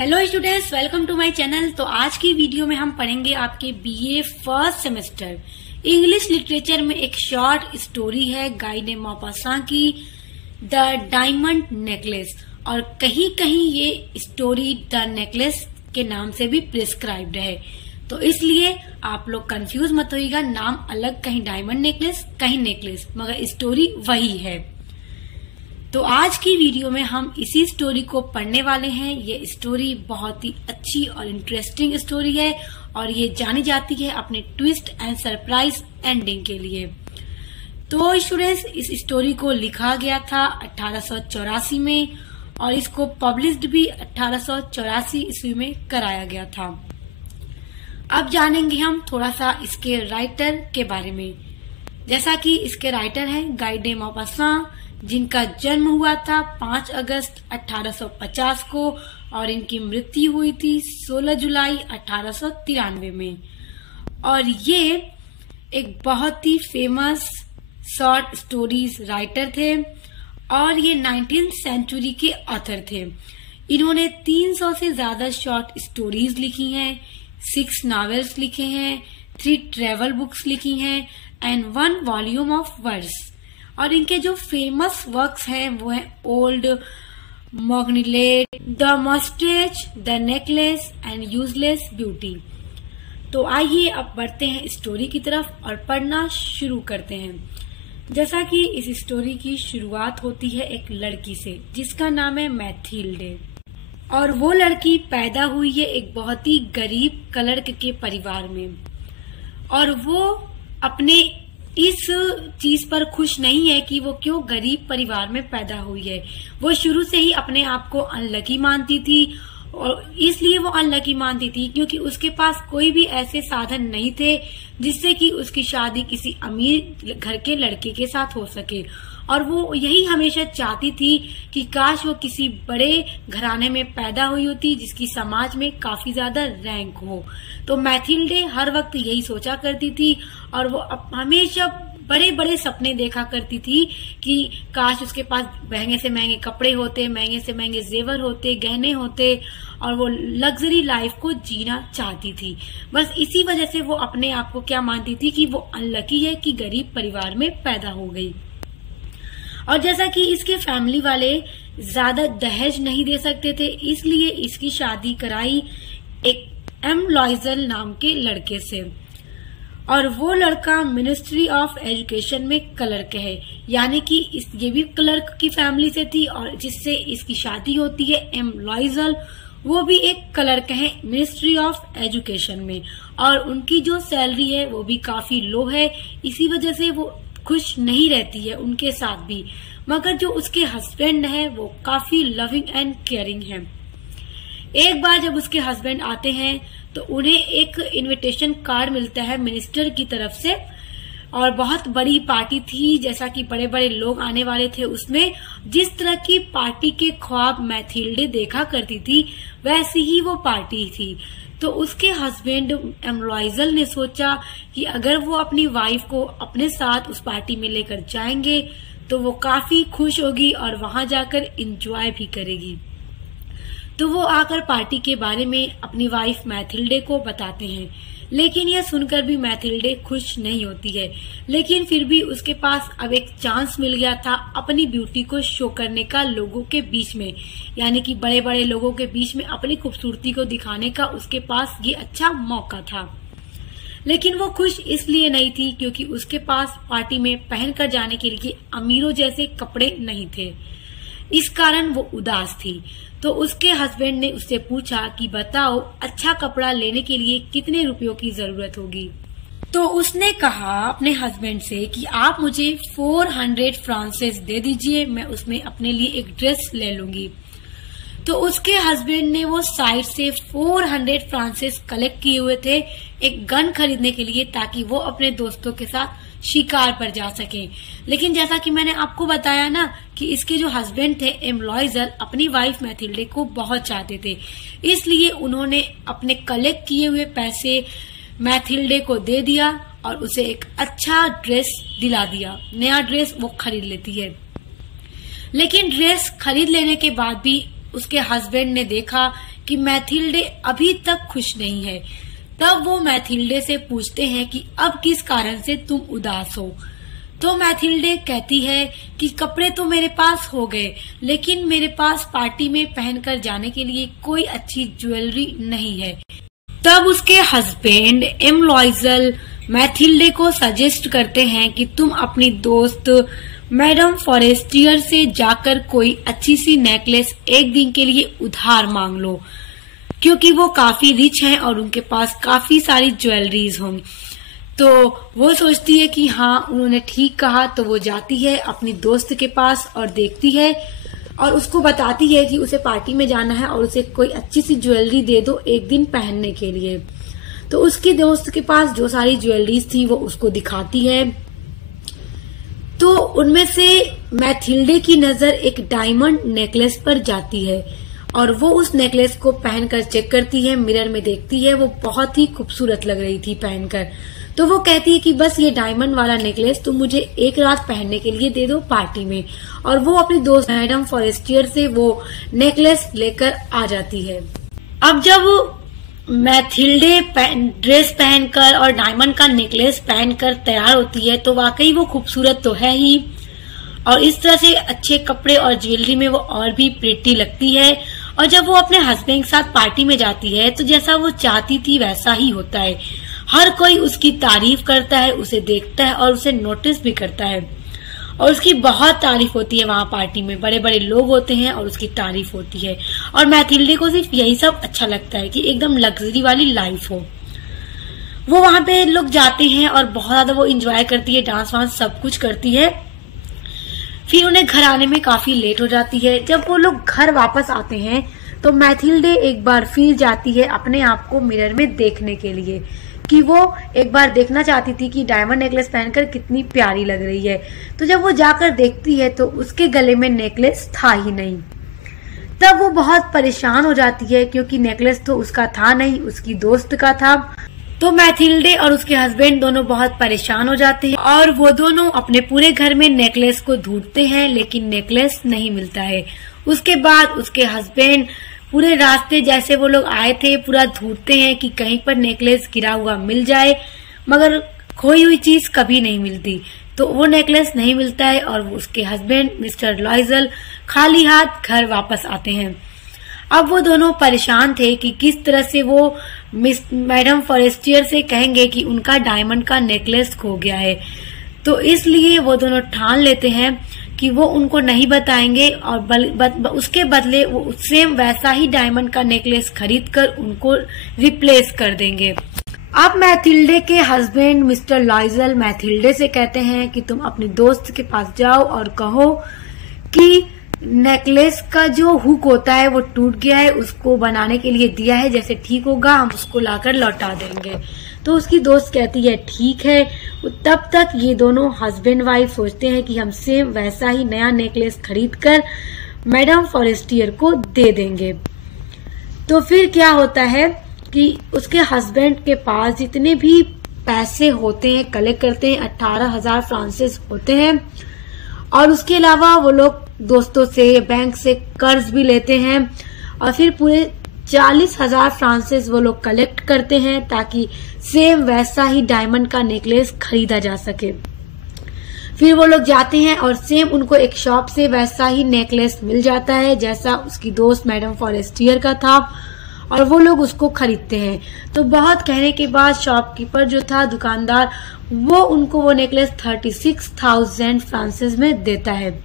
Hello students, welcome to my channel. तो आज की वीडियो में हम पढ़ेंगे आपके BA first semester English literature में एक शॉर्ट स्टोरी है गाय ने मौपासां की, द डायमंड नेकलेस। और कहीं कहीं ये स्टोरी द नेकलेस के नाम से भी प्रिस्क्राइब्ड है, तो इसलिए आप लोग कंफ्यूज मत होइएगा। नाम अलग, कहीं डायमंड नेकलेस कहीं नेकलेस, मगर स्टोरी वही है। तो आज की वीडियो में हम इसी स्टोरी को पढ़ने वाले हैं। ये स्टोरी बहुत ही अच्छी और इंटरेस्टिंग स्टोरी है और ये जानी जाती है अपने ट्विस्ट एंड सरप्राइज एंडिंग के लिए। तो स्टूडेंट्स, इस स्टोरी को लिखा गया था 1884 में और इसको पब्लिश्ड भी 1884 ईस्वी में कराया गया था। अब जानेंगे हम थोड़ा सा इसके राइटर के बारे में। जैसा कि इसके राइटर हैं गाय डे मॉपासां, जिनका जन्म हुआ था 5 अगस्त 1850 को और इनकी मृत्यु हुई थी 16 जुलाई 1893 में। और ये एक बहुत ही फेमस शॉर्ट स्टोरीज राइटर थे और ये 19th सेंचुरी के ऑथर थे। इन्होंने 300 से ज्यादा शॉर्ट स्टोरीज लिखी हैं, 6 नॉवेल्स लिखे हैं, 3 ट्रेवल बुक्स लिखी हैं एंड 1 वॉल्यूम ऑफ वर्स। और इनके जो फेमस वर्क्स हैं वो है old Mongilet, the moustache, the necklace and useless beauty. तो आइए अब बढ़ते हैं स्टोरी की तरफ और पढ़ना शुरू करते हैं। जैसा कि इस स्टोरी की शुरुआत होती है एक लड़की से जिसका नाम है मैथिल्डे, और वो लड़की पैदा हुई है एक बहुत ही गरीब क्लर्क के परिवार में। और वो अपने इस चीज पर खुश नहीं है कि वो क्यों गरीब परिवार में पैदा हुई है। वो शुरू से ही अपने आप को अनलकी मानती थी और इसलिए वो अनलकी मानती थी क्योंकि उसके पास कोई भी ऐसे साधन नहीं थे जिससे कि उसकी शादी किसी अमीर घर के लड़के के साथ हो सके। और वो यही हमेशा चाहती थी कि काश वो किसी बड़े घराने में पैदा हुई होती जिसकी समाज में काफी ज्यादा रैंक हो। तो मैथिल्डे हर वक्त यही सोचा करती थी और वो हमेशा बड़े बड़े सपने देखा करती थी कि काश उसके पास महंगे से महंगे कपड़े होते, महंगे से महंगे जेवर होते, गहने होते और वो लग्जरी लाइफ को जीना चाहती थी। बस इसी वजह से वो अपने आप को क्या मानती थी कि वो अनलकी है कि गरीब परिवार में पैदा हो गई। और जैसा कि इसके फैमिली वाले ज्यादा दहेज नहीं दे सकते थे, इसलिए इसकी शादी कराई एक एम लॉइजल नाम के लड़के से। और वो लड़का मिनिस्ट्री ऑफ एजुकेशन में क्लर्क है, यानी कि ये भी क्लर्क की फैमिली से थी और जिससे इसकी शादी होती है एम लॉइजल, वो भी एक क्लर्क है मिनिस्ट्री ऑफ एजुकेशन में। और उनकी जो सैलरी है वो भी काफी लो है, इसी वजह से वो खुश नहीं रहती है उनके साथ भी। मगर जो उसके हस्बैंड है वो काफी लविंग एंड केयरिंग है। एक बार जब उसके हस्बैंड आते हैं तो उन्हें एक इनविटेशन कार्ड मिलता है मिनिस्टर की तरफ से और बहुत बड़ी पार्टी थी, जैसा कि बड़े बड़े लोग आने वाले थे। उसमें जिस तरह की पार्टी के ख्वाब मैथिल्डे देखा करती थी वैसी ही वो पार्टी थी। तो उसके हस्बैंड एम्ब्रॉयजल ने सोचा कि अगर वो अपनी वाइफ को अपने साथ उस पार्टी में लेकर जाएंगे तो वो काफी खुश होगी और वहां जाकर एंजॉय भी करेगी। तो वो आकर पार्टी के बारे में अपनी वाइफ मैथिल्डे को बताते हैं, लेकिन यह सुनकर भी मैथिल्डे खुश नहीं होती है। लेकिन फिर भी उसके पास अब एक चांस मिल गया था अपनी ब्यूटी को शो करने का लोगों के बीच में, यानी कि बड़े बड़े लोगों के बीच में अपनी खूबसूरती को दिखाने का उसके पास ये अच्छा मौका था। लेकिन वो खुश इसलिए नहीं थी क्योंकि उसके पास पार्टी में पहनकर जाने के लिए अमीरों जैसे कपड़े नहीं थे, इस कारण वो उदास थी। तो उसके हस्बैंड ने उससे पूछा कि बताओ अच्छा कपड़ा लेने के लिए कितने रुपयों की जरूरत होगी। तो उसने कहा अपने हस्बैंड से कि आप मुझे 400 फ्रांसेस दे दीजिए, मैं उसमें अपने लिए एक ड्रेस ले लूंगी। तो उसके हस्बैंड ने वो साइड से 400 फ्रांसेस कलेक्ट किए हुए थे एक गन खरीदने के लिए, ताकि वो अपने दोस्तों के साथ शिकार पर जा सके। लेकिन जैसा कि मैंने आपको बताया ना कि इसके जो हस्बैंड थे एम लॉइजल अपनी वाइफ मैथिल्डे को बहुत चाहते थे, इसलिए उन्होंने अपने कलेक्ट किए हुए पैसे मैथिल्डे को दे दिया और उसे एक अच्छा ड्रेस दिला दिया। नया ड्रेस वो खरीद लेती है। लेकिन ड्रेस खरीद लेने के बाद भी उसके हस्बैंड ने देखा कि मैथिल्डे अभी तक खुश नहीं है। तब वो मैथिल्डे से पूछते हैं कि अब किस कारण से तुम उदास हो। तो मैथिल्डे कहती है कि कपड़े तो मेरे पास हो गए, लेकिन मेरे पास पार्टी में पहनकर जाने के लिए कोई अच्छी ज्वेलरी नहीं है। तब उसके हस्बैंड एम लॉइजल मैथिल्डे को सजेस्ट करते हैं कि तुम अपनी दोस्त मैडम फॉरेस्टियर से जाकर कोई अच्छी सी नेकलेस एक दिन के लिए उधार मांग लो, क्योंकि वो काफी रिच हैं और उनके पास काफी सारी ज्वेलरीज होंगी। तो वो सोचती है कि हाँ, उन्होंने ठीक कहा। तो वो जाती है अपनी दोस्त के पास और देखती है और उसको बताती है कि उसे पार्टी में जाना है और उसे कोई अच्छी सी ज्वेलरी दे दो एक दिन पहनने के लिए। तो उसकी दोस्त के पास जो सारी ज्वेलरीज थी वो उसको दिखाती है। तो उनमें से मैथिल्डे की नजर एक डायमंड नेकलेस पर जाती है और वो उस नेकलेस को पहनकर चेक करती है, मिरर में देखती है, वो बहुत ही खूबसूरत लग रही थी पहनकर। तो वो कहती है कि बस ये डायमंड वाला नेकलेस तुम मुझे एक रात पहनने के लिए दे दो पार्टी में। और वो अपनी दोस्त मैडम फॉरेस्टियर से वो नेकलेस लेकर आ जाती है। अब जब मैथिल्डे ड्रेस पहनकर और डायमंड का नेकलेस पहनकर तैयार होती है तो वाकई वो खूबसूरत तो है ही, और इस तरह से अच्छे कपड़े और ज्वेलरी में वो और भी प्रिटी लगती है। और जब वो अपने हस्बैंड के साथ पार्टी में जाती है तो जैसा वो चाहती थी वैसा ही होता है। हर कोई उसकी तारीफ करता है, उसे देखता है और उसे नोटिस भी करता है और उसकी बहुत तारीफ होती है। वहाँ पार्टी में बड़े बड़े लोग होते हैं और उसकी तारीफ होती है और मैथिल्डे को सिर्फ यही सब अच्छा लगता है कि एकदम लग्जरी वाली लाइफ हो। वो वहाँ पे लोग जाते हैं और बहुत ज्यादा वो एंजॉय करती है, डांस वांस सब कुछ करती है। फिर उन्हें घर आने में काफी लेट हो जाती है। जब वो लोग घर वापस आते हैं तो मैथिल्डे एक बार फिर जाती है अपने आप को मिरर में देखने के लिए कि वो एक बार देखना चाहती थी कि डायमंड नेकलेस पहनकर कितनी प्यारी लग रही है। तो जब वो जाकर देखती है तो उसके गले में नेकलेस था ही नहीं। तब वो बहुत परेशान हो जाती है क्योंकि नेकलेस तो उसका था नहीं, उसकी दोस्त का था। तो मैथिल्डे और उसके हस्बैंड दोनों बहुत परेशान हो जाते हैं और वो दोनों अपने पूरे घर में नेकलेस को ढूंढते हैं, लेकिन नेकलेस नहीं मिलता है। उसके बाद उसके हस्बैंड पूरे रास्ते जैसे वो लोग आए थे पूरा ढूंढते हैं कि कहीं पर नेकलेस गिरा हुआ मिल जाए, मगर खोई हुई चीज कभी नहीं मिलती। तो वो नेकलेस नहीं मिलता है और उसके हस्बैंड मिस्टर लॉइजल खाली हाथ घर वापस आते हैं। अब वो दोनों परेशान थे कि किस तरह से वो मैडम फॉरेस्टियर से कहेंगे कि उनका डायमंड का नेकलेस खो गया है। तो इसलिए वो दोनों ठान लेते हैं कि वो उनको नहीं बताएंगे और उसके बदले वो सेम वैसा ही डायमंड का नेकलेस खरीदकर उनको रिप्लेस कर देंगे। अब मैथिल्डे के हस्बैंड मिस्टर लॉइजल मैथिल्डे से कहते हैं कि तुम अपनी दोस्त के पास जाओ और कहो कि नेकलेस का जो हुक होता है वो टूट गया है, उसको बनाने के लिए दिया है, जैसे ठीक होगा हम उसको लाकर लौटा देंगे। तो उसकी दोस्त कहती है ठीक है। तब तक ये दोनों हस्बैंड वाइफ सोचते हैं कि हम सेम वैसा ही नया नेकलेस खरीदकर मैडम फॉरेस्टियर को दे देंगे। तो फिर क्या होता है कि उसके हस्बैंड के पास जितने भी पैसे होते हैं कलेक्ट करते हैं, 18,000 फ्रांसिस होते हैं, और उसके अलावा वो लोग दोस्तों से बैंक से कर्ज भी लेते हैं और फिर पूरे 40,000 फ्रांसिस वो लोग कलेक्ट करते हैं ताकि सेम वैसा ही डायमंड का नेकलेस खरीदा जा सके। फिर वो लोग जाते हैं और सेम उनको एक शॉप से वैसा ही नेकलेस मिल जाता है जैसा उसकी दोस्त मैडम फॉरेस्टियर का था, और वो लोग उसको खरीदते हैं। तो बहुत कहने के बाद शॉपकीपर जो था दुकानदार, वो उनको वो नेकलेस 36,000 फ्रांसिस में देता है।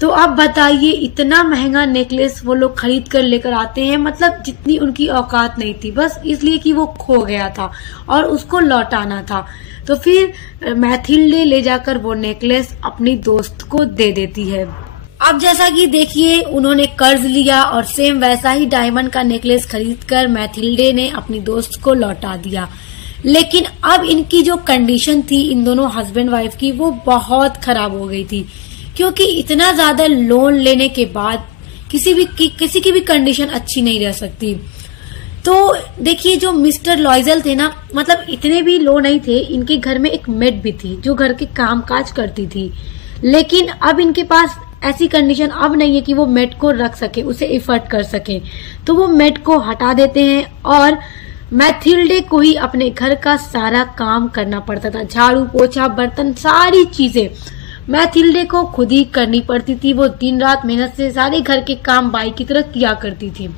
तो अब बताइए, इतना महंगा नेकलेस वो लोग खरीद कर लेकर आते हैं, मतलब जितनी उनकी औकात नहीं थी, बस इसलिए कि वो खो गया था और उसको लौटाना था। तो फिर मैथिल्डे ले जाकर वो नेकलेस अपनी दोस्त को दे देती है। अब जैसा कि देखिए, उन्होंने कर्ज लिया और सेम वैसा ही डायमंड का नेकलेस खरीदकर मैथिल्डे ने अपनी दोस्त को लौटा दिया। लेकिन अब इनकी जो कंडीशन थी इन दोनों हस्बैंड वाइफ की, वो बहुत खराब हो गई थी, क्योंकि इतना ज्यादा लोन लेने के बाद किसी की भी कंडीशन अच्छी नहीं रह सकती। तो देखिए, जो मिस्टर लॉइजल थे ना, मतलब इतने भी लो नहीं थे, इनके घर में एक मेड भी थी जो घर के काम काज करती थी। लेकिन अब इनके पास ऐसी कंडीशन अब नहीं है कि वो मेड को रख सके, उसे एफर्ट कर सके, तो वो मेड को हटा देते हैं और मैथिल्डे को ही अपने घर का सारा काम करना पड़ता था। झाड़ू पोछा बर्तन सारी चीजें मैथिल्डे को खुद ही करनी पड़ती थी। वो दिन रात मेहनत से सारे घर के काम बाई की तरह किया करती थी।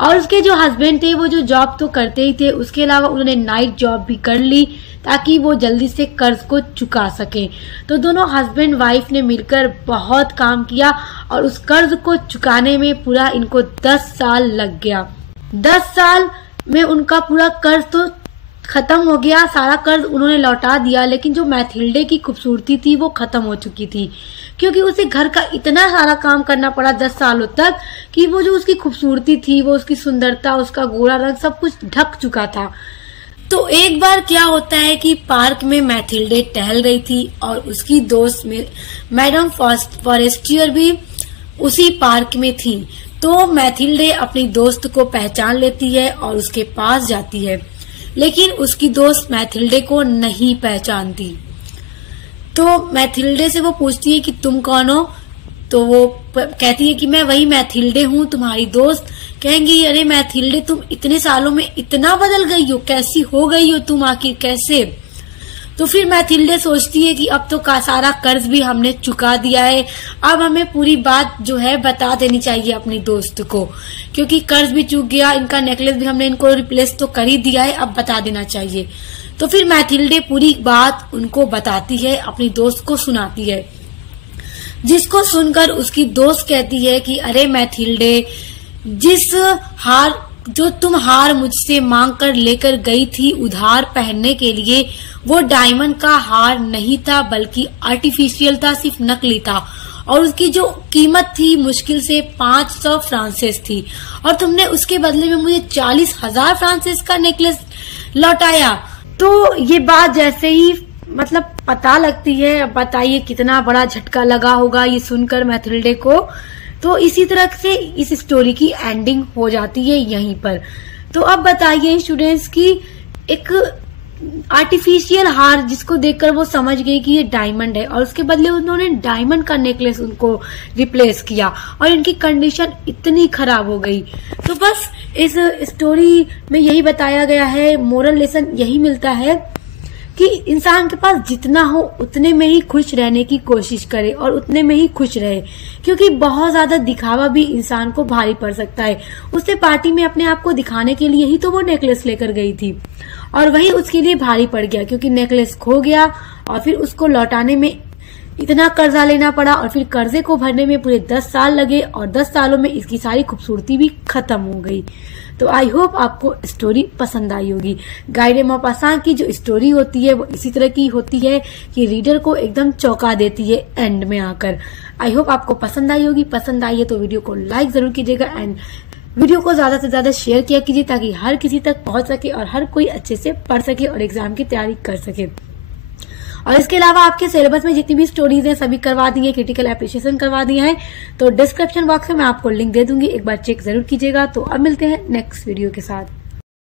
और उसके जो हस्बैंड थे वो जो जॉब तो करते ही थे, उसके अलावा उन्होंने नाइट जॉब भी कर ली ताकि वो जल्दी से कर्ज को चुका सके। तो दोनों हस्बैंड वाइफ ने मिलकर बहुत काम किया और उस कर्ज को चुकाने में पूरा इनको 10 साल लग गया। 10 साल में उनका पूरा कर्ज तो खत्म हो गया, सारा कर्ज उन्होंने लौटा दिया, लेकिन जो मैथिल्डे की खूबसूरती थी वो खत्म हो चुकी थी, क्योंकि उसे घर का इतना सारा काम करना पड़ा 10 सालों तक कि वो जो उसकी खूबसूरती थी, वो उसकी सुंदरता, उसका गोरा रंग सब कुछ ढक चुका था। तो एक बार क्या होता है कि पार्क में मैथिल्डे टहल रही थी और उसकी दोस्त मैडम फॉरेस्टियर भी उसी पार्क में थी। तो मैथिल्डे अपनी दोस्त को पहचान लेती है और उसके पास जाती है, लेकिन उसकी दोस्त मैथिल्डे को नहीं पहचानती। तो मैथिल्डे से वो पूछती है कि तुम कौन हो? तो वो कहती है कि मैं वही मैथिल्डे हूँ, तुम्हारी दोस्त। कहेंगी अरे मैथिल्डे, तुम इतने सालों में इतना बदल गई हो, कैसी हो गई हो तुम आखिर, कैसे? तो फिर मैथिल्डे सोचती है कि अब तो सारा कर्ज भी हमने चुका दिया है, अब हमें पूरी बात जो है बता देनी चाहिए अपनी दोस्त को, क्योंकि कर्ज भी चूक गया, इनका नेकलेस भी हमने इनको रिप्लेस तो कर ही दिया है, अब बता देना चाहिए। तो फिर मैथिल्डे पूरी बात उनको बताती है, अपनी दोस्त को सुनाती है, जिसको सुनकर उसकी दोस्त कहती है कि अरे मैथिल्डे, जो तुम हार मुझसे मांग कर लेकर गई थी उधार पहनने के लिए, वो डायमंड का हार नहीं था बल्कि आर्टिफिशियल था, सिर्फ नकली था, और उसकी जो कीमत थी मुश्किल से 500 फ्रांसिस थी, और तुमने उसके बदले में मुझे 40,000 फ्रांसिस का नेकलेस लौटाया। तो ये बात जैसे ही मतलब पता लगती है, अब बताइए कितना बड़ा झटका लगा होगा ये सुनकर मैथिल्डे को। तो इसी तरह से इस स्टोरी की एंडिंग हो जाती है यहीं पर। तो अब बताइए स्टूडेंट्स की एक आर्टिफिशियल हार जिसको देखकर वो समझ गई कि ये डायमंड है, और उसके बदले उन्होंने डायमंड का नेकलेस उनको रिप्लेस किया, और इनकी कंडीशन इतनी खराब हो गई। तो बस इस स्टोरी में यही बताया गया है, मोरल लेसन यही मिलता है कि इंसान के पास जितना हो उतने में ही खुश रहने की कोशिश करे और उतने में ही खुश रहे, क्योंकि बहुत ज्यादा दिखावा भी इंसान को भारी पड़ सकता है। उससे पार्टी में अपने आप को दिखाने के लिए ही तो वो नेकलेस लेकर गई थी, और वही उसके लिए भारी पड़ गया, क्योंकि नेकलेस खो गया और फिर उसको लौटाने में इतना कर्जा लेना पड़ा, और फिर कर्जे को भरने में पूरे 10 साल लगे, और 10 सालों में इसकी सारी खूबसूरती भी खत्म हो गई। तो आई होप आपको स्टोरी पसंद आई होगी। गाइड मॉपासां की जो स्टोरी होती है वो इसी तरह की होती है कि रीडर को एकदम चौंका देती है एंड में आकर। आई होप आपको पसंद आई होगी। पसंद आई है तो वीडियो को लाइक जरूर कीजिएगा एंड वीडियो को ज्यादा से ज्यादा शेयर किया कीजिए, ताकि हर किसी तक पहुंच सके और हर कोई अच्छे से पढ़ सके और एग्जाम की तैयारी कर सके। और इसके अलावा आपके सिलेबस में जितनी भी स्टोरीज हैं सभी करवा दी है, क्रिटिकल एप्रिशिएशन करवा दिया है। तो डिस्क्रिप्शन बॉक्स में मैं आपको लिंक दे दूंगी, एक बार चेक जरूर कीजिएगा। तो अब मिलते हैं नेक्स्ट वीडियो के साथ।